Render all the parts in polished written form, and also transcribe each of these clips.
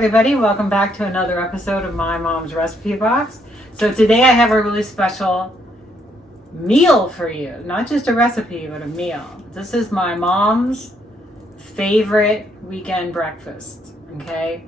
everybody, welcome back to another episode of My Mom's Recipe Box. So today I have a really special meal for you. Not just a recipe, but a meal. This is my mom's favorite weekend breakfast, okay?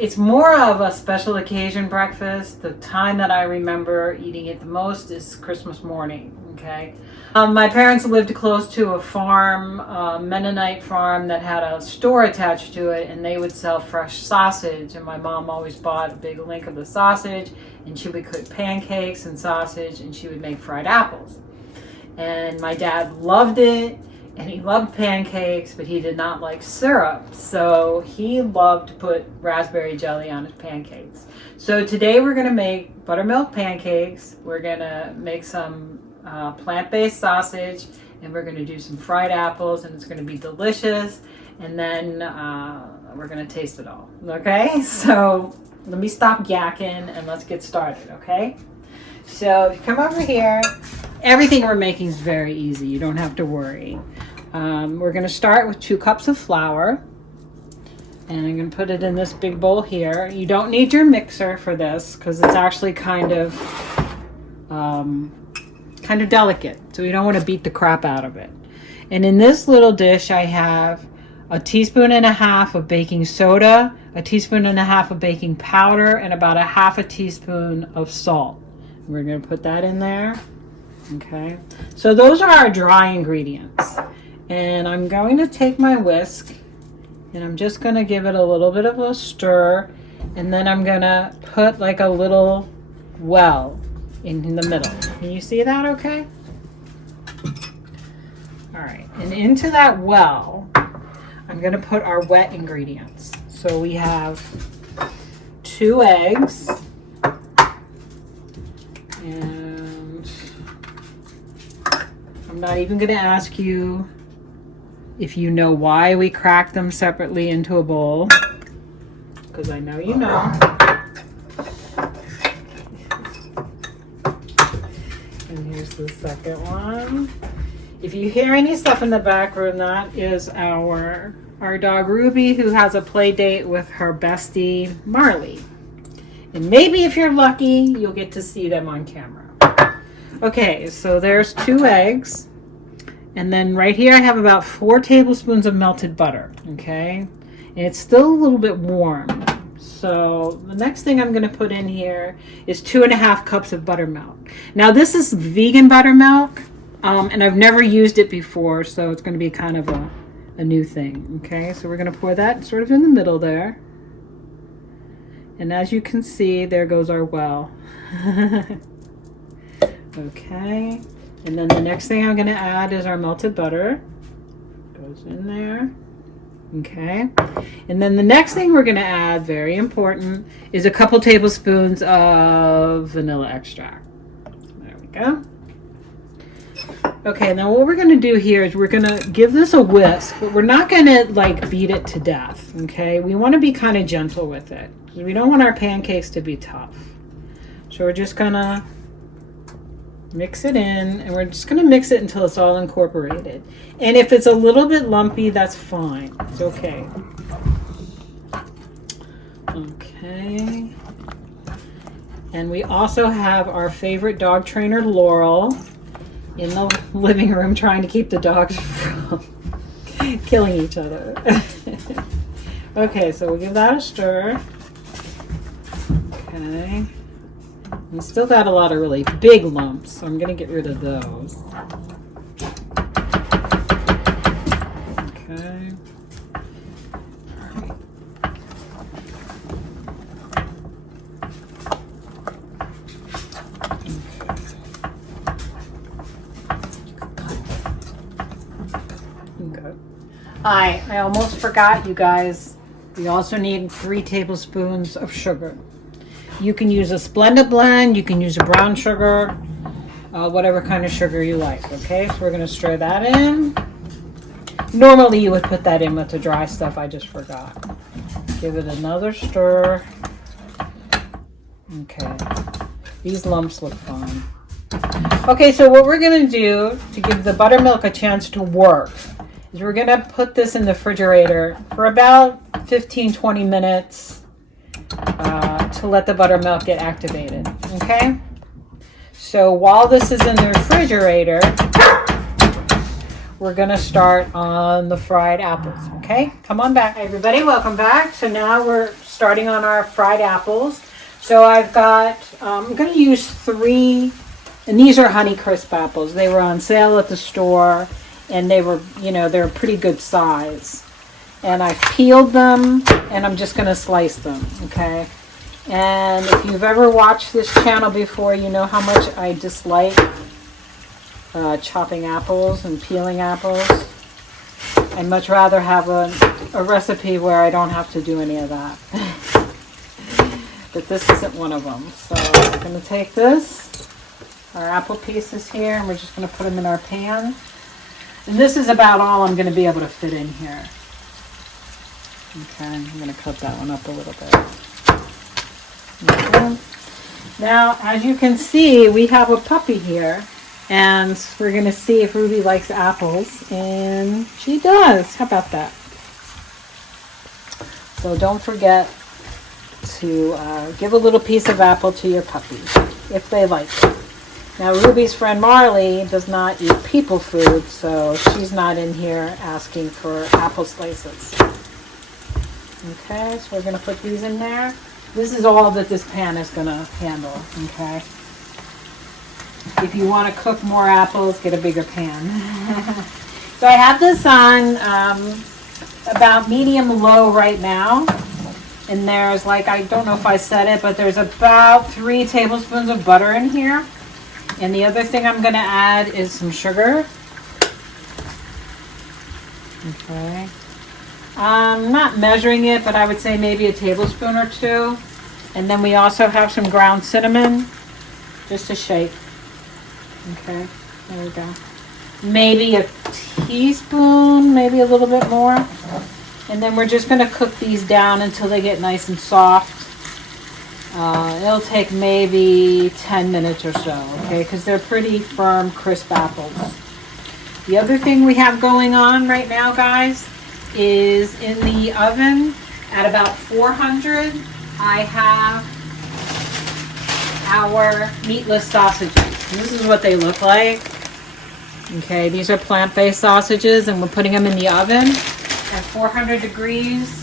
It's more of a special occasion breakfast. The time that I remember eating it the most is Christmas morning, okay? My parents lived close to a farm, a Mennonite farm that had a store attached to it, and they would sell fresh sausage, and my mom always bought a big link of the sausage, and she would cook pancakes and sausage, and she would make fried apples. And my dad loved it, and he loved pancakes, but he did not like syrup, so he loved to put raspberry jelly on his pancakes. So today we're going to make buttermilk pancakes. We're going to make some plant-based sausage, and we're going to do some fried apples, and it's going to be delicious. And then we're going to taste it all. Okay, so let me stop yakking and let's get started. Okay, so if you come over here, everything we're making is very easy. You don't have to worry. We're going to start with 2 cups of flour, and I'm going to put it in this big bowl here. You don't need your mixer for this because it's actually kind of delicate, so you don't want to beat the crap out of it. And in this little dish I have 1.5 teaspoons of baking soda, 1.5 teaspoons of baking powder, and about 1/2 teaspoon of salt. We're going to put that in there. Okay, so those are our dry ingredients, and I'm going to take my whisk and I'm just going to give it a little bit of a stir, and then I'm going to put like a little well in the middle. Can you see that okay? All right, and into that well, I'm going to put our wet ingredients. So we have 2 eggs, and I'm not even going to ask you if you know why we crack them separately into a bowl, because I know you know. And here's the second one. If you hear any stuff in the background, that is our dog Ruby, who has a play date with her bestie Marley. And maybe if you're lucky, you'll get to see them on camera. Okay, so there's 2 eggs. And then right here I have about 4 tablespoons of melted butter, okay? And it's still a little bit warm. So the next thing I'm going to put in here is 2.5 cups of buttermilk. Now this is vegan buttermilk, and I've never used it before, so it's going to be kind of a new thing. Okay, so we're going to pour that sort of in the middle there. And as you can see, there goes our well. Okay, and then the next thing I'm going to add is our melted butter. Goes in there. Okay, and then the next thing we're going to add, very important, is a couple tablespoons of vanilla extract. There we go. Okay, now what we're going to do here is we're going to give this a whisk, but we're not going to like beat it to death. Okay, we want to be kind of gentle with it because we don't want our pancakes to be tough. So we're just going to mix it in, and we're just going to mix it until it's all incorporated. And if it's a little bit lumpy, that's fine. It's okay. Okay. And we also have our favorite dog trainer, Laurel, in the living room trying to keep the dogs from killing each other. Okay, so we'll give that a stir. Okay. We still got a lot of really big lumps, so I'm going to get rid of those. Okay. Okay. I almost forgot, you guys. We also need 3 tablespoons of sugar. You can use a Splenda blend, you can use a brown sugar, whatever kind of sugar you like, okay? So we're going to stir that in. Normally you would put that in with the dry stuff, I just forgot. Give it another stir. Okay, these lumps look fine. Okay, so what we're going to do to give the buttermilk a chance to work is we're going to put this in the refrigerator for about 15-20 minutes to let the buttermilk get activated. Okay? So while this is in the refrigerator, we're going to start on the fried apples. Okay? Come on back. Hi, everybody. Welcome back. So now we're starting on our fried apples. So I've got, I'm going to use 3, and these are Honeycrisp apples. They were on sale at the store, and they were, you know, they're a pretty good size. And I peeled them, and I'm just going to slice them, okay? And if you've ever watched this channel before, you know how much I dislike chopping apples and peeling apples. I'd much rather have a recipe where I don't have to do any of that. But this isn't one of them. So we're going to take this, our apple pieces here, and we're just going to put them in our pan. And this is about all I'm going to be able to fit in here. Okay, I'm going to cut that one up a little bit. Okay. Now, as you can see, we have a puppy here. And we're going to see if Ruby likes apples. And she does. How about that? So don't forget to give a little piece of apple to your puppy if they like it. Now Ruby's friend Marley does not eat people food, so she's not in here asking for apple slices. Okay, so we're going to put these in there. This is all that this pan is going to handle. Okay. If you want to cook more apples, get a bigger pan. So I have this on about medium-low right now. And there's, like, I don't know if I said it, but there's about 3 tablespoons of butter in here. And the other thing I'm going to add is some sugar. Okay. I'm not measuring it, but I would say maybe a tablespoon or 2. And then we also have some ground cinnamon, just to shake. Okay, there we go. Maybe a teaspoon, maybe a little bit more. And then we're just going to cook these down until they get nice and soft. It'll take maybe 10 minutes or so, okay, because they're pretty firm, crisp apples. The other thing we have going on right now, guys, is in the oven at about 400, I have our meatless sausages. And this is what they look like. Okay, these are plant-based sausages, and we're putting them in the oven at 400 degrees.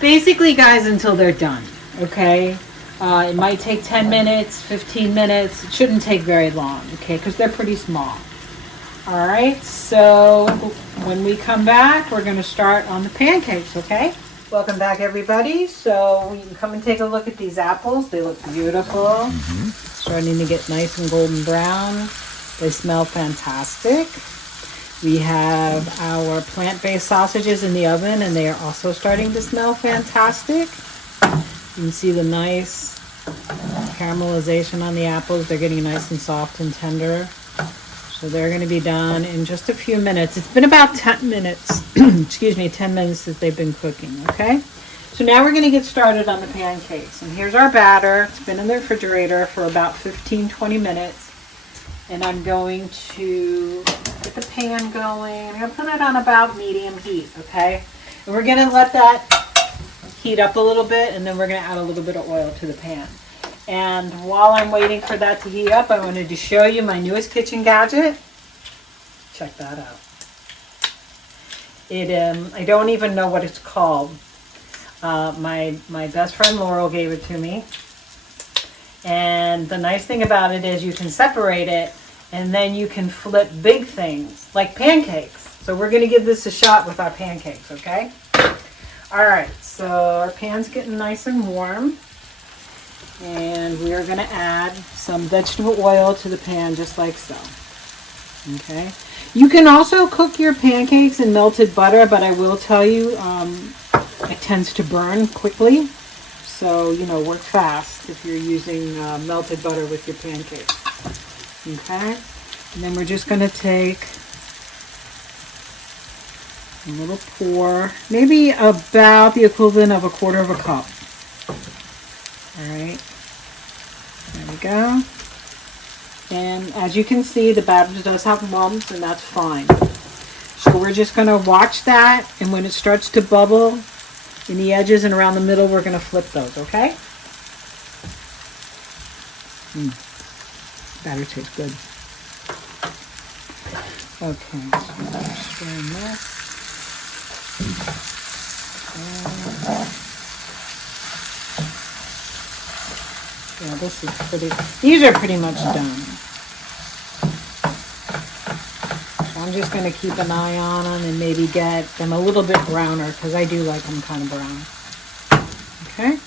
Basically, guys, until they're done, okay? It might take 10 minutes, 15 minutes. It shouldn't take very long, okay, because they're pretty small. All right, so when we come back, we're going to start on the pancakes, okay? Welcome back, everybody. So you can come and take a look at these apples. They look beautiful. Starting to get nice and golden brown. They smell fantastic. We have our plant-based sausages in the oven, and they are also starting to smell fantastic. You can see the nice caramelization on the apples. They're getting nice and soft and tender. So they're going to be done in just a few minutes. It's been about 10 minutes, excuse me, 10 minutes since they've been cooking, okay? So now we're going to get started on the pancakes. And here's our batter. It's been in the refrigerator for about 15-20 minutes. And I'm going to get the pan going. I'm going to put it on about medium heat, okay? And we're going to let that heat up a little bit, and then we're going to add a little bit of oil to the pan. And while I'm waiting for that to heat up, I wanted to show you my newest kitchen gadget. Check that out. I don't even know what it's called. My best friend Laurel gave it to me. And the nice thing about it is you can separate it, and then you can flip big things like pancakes. So we're going to give this a shot with our pancakes, okay? All right, so our pan's getting nice and warm. And we are going to add some vegetable oil to the pan just like so. Okay. You can also cook your pancakes in melted butter, but I will tell you it tends to burn quickly. So, you know, work fast if you're using melted butter with your pancakes. Okay. And then we're just going to take a little pour, maybe about the equivalent of 1/4 cup. All right, there we go. And as you can see, the batter does have lumps, and that's fine. So we're just going to watch that, and when it starts to bubble in the edges and around the middle, we're going to flip those, okay? Batter tastes good. Okay, so I'm stirring this. Yeah, this is pretty, these are pretty much done. So I'm just going to keep an eye on them and maybe get them a little bit browner because I do like them kind of brown. Okay.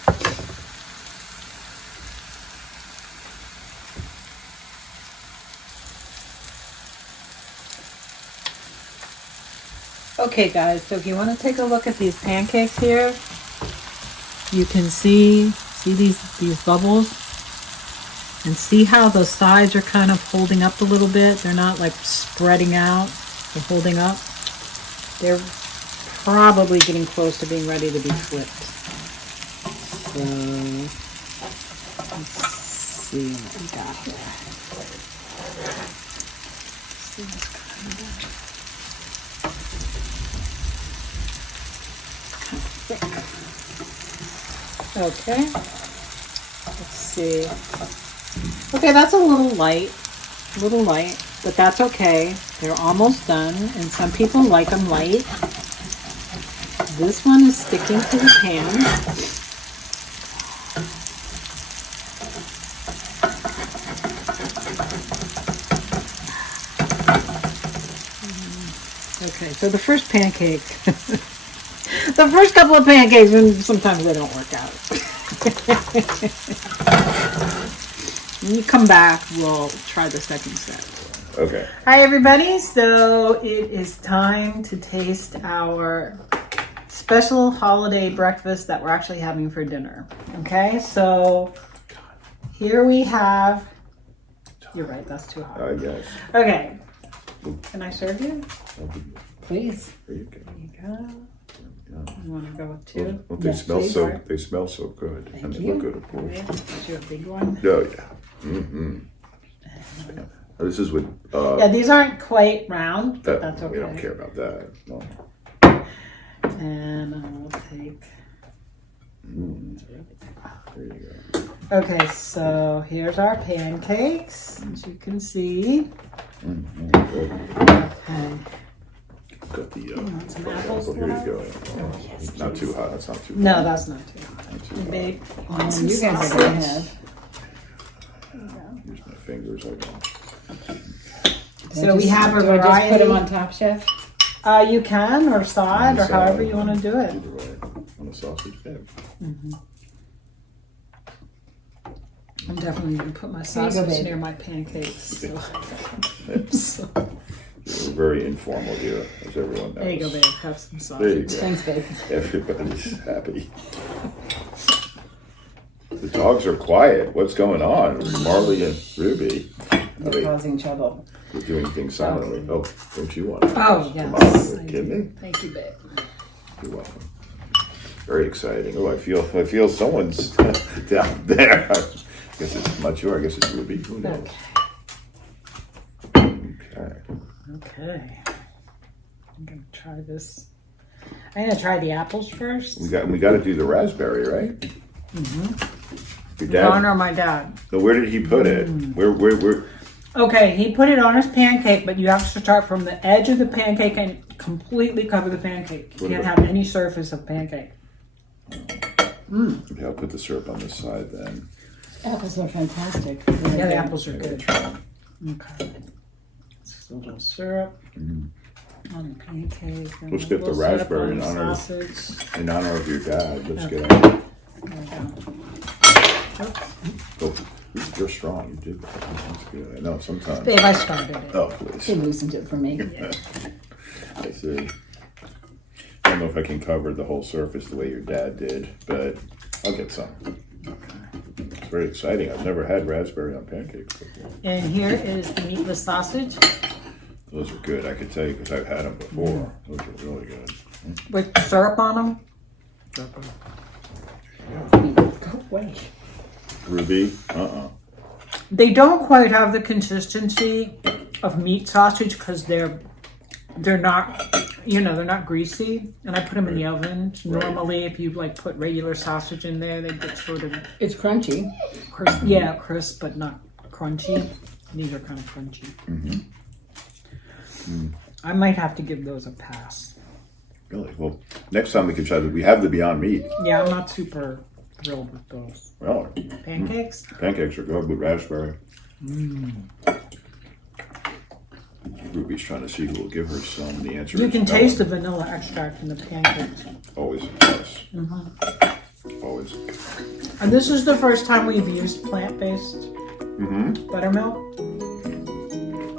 Okay guys, so if you want to take a look at these pancakes here, you can see these bubbles, and see how the sides are kind of holding up a little bit. They're not like spreading out, they're holding up. They're probably getting close to being ready to be flipped. So let's see what we got here. See what's coming out. Okay, let's see. Okay, that's a little light, but that's okay. They're almost done, and some people like them light. This one is sticking to the pan. Okay, so the first pancake. The first couple of pancakes, and sometimes they don't work out. When you come back, we'll try the second set. Okay. Hi, everybody. So it is time to taste our special holiday breakfast that we're actually having for dinner. Okay, so here we have... You're right, that's too hot. I guess. Okay. Can I serve you? Please. There you go. There you go. Yeah. You want to go with two? Well, they Yes, smell please. so. They smell so good, Thank and they you. look good, of course. Is you a big one? Oh yeah. Mm-hmm. This is with. Yeah, these aren't quite round, but That, that's okay. We don't care about that. No. And I'll take... There you go. Okay, so here's our pancakes, as you can see. Good. Okay. Got the. want some apples, Here you Laura? go. Oh, yes, Not please. too hot. That's not too. No, hot. that's not too hot. Not too And hot. babe, You guys are gonna have. Use my fingers. I don't. So we have a Do I just put them variety. on top, Chef? You can, or side, or however you want to do it. Either way, on a sausage bed. I'm definitely going to put my Here you go, sausage babe. near my pancakes. So. We're very informal here, as everyone knows. There you go, babe. Have some There you sausage. go. Thanks, babe. Everybody's happy. The dogs are quiet. What's going on? Marley and Ruby. They're causing trouble. They're doing things silently. Oh, don't you want to? Oh, Come yes. on, are you kidding me? Thank you, babe. You're welcome. Very exciting. Oh, I feel someone's down there. I guess it's not you. I guess it's Ruby. Who knows? Okay. Okay. I'm going to try this. I'm going to try the apples first. We got to do the raspberry, right? Your In dad. honor of my dad. No, where did he put it? Where? Okay, he put it on his pancake, but you have to start from the edge of the pancake and completely cover the pancake. You can't have any surface of pancake. Okay, I'll put the syrup on this side then. Apples are fantastic. Yeah, the apples are good. Try. Okay. Just a little syrup on the pancake. and Let's a get the little syrup raspberry on in the honor- sausage. In honor of your dad, let's Okay. get it. There we go. Oh, you're strong. You did that. That's good. I know sometimes. Babe, I started it. Oh, He please. loosened it for me. I see. I don't know if I can cover the whole surface the way your dad did, but I'll get some. It's very exciting. I've never had raspberry on pancakes before. And here is the meatless sausage Those are good. I could tell you because I've had them before. Those are really good. with syrup on them. Go away. Ruby, They don't quite have the consistency of meat sausage because they're not, they're not greasy. And I put them in the oven. Right. Normally, if you like put regular sausage in there, they get sort of It's crunchy. crisp. Yeah, crisp, but not crunchy. These are kind of crunchy. I might have to give those a pass. Really? Well, next time we can try that. We have the Beyond Meat. Yeah, I'm not super thrilled with those. Well, Pancakes? pancakes are good with raspberry. Ruby's trying to see who will give her some. The answer You is can no taste the one. vanilla extract in the pancakes. Always a plus. Always. And this is the first time we've used plant-based buttermilk.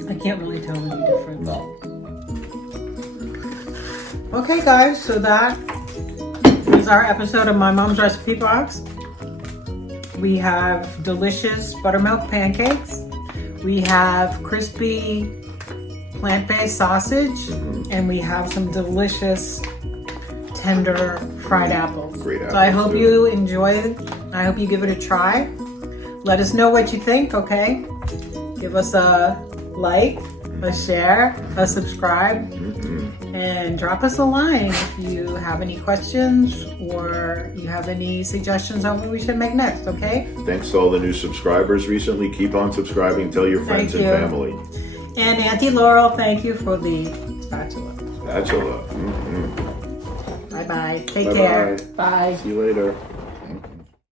I can't really tell any difference. No. Okay, guys, so that is our episode of My Mom's Recipe Box. We have delicious buttermilk pancakes. We have crispy plant-based sausage. And we have some delicious tender fried apples. Great So I apples, hope too. you enjoy it. I hope you give it a try. Let us know what you think, okay? Give us a like, a share, a subscribe, and drop us a line if you have any questions or you have any suggestions on what we should make next, okay? Thanks to all the new subscribers recently. Keep on subscribing. Tell your friends Thank and you. family. And Auntie Laurel, thank you for the spatula. Spatula. Bye-bye. Take care. Bye-bye. Bye. See you later.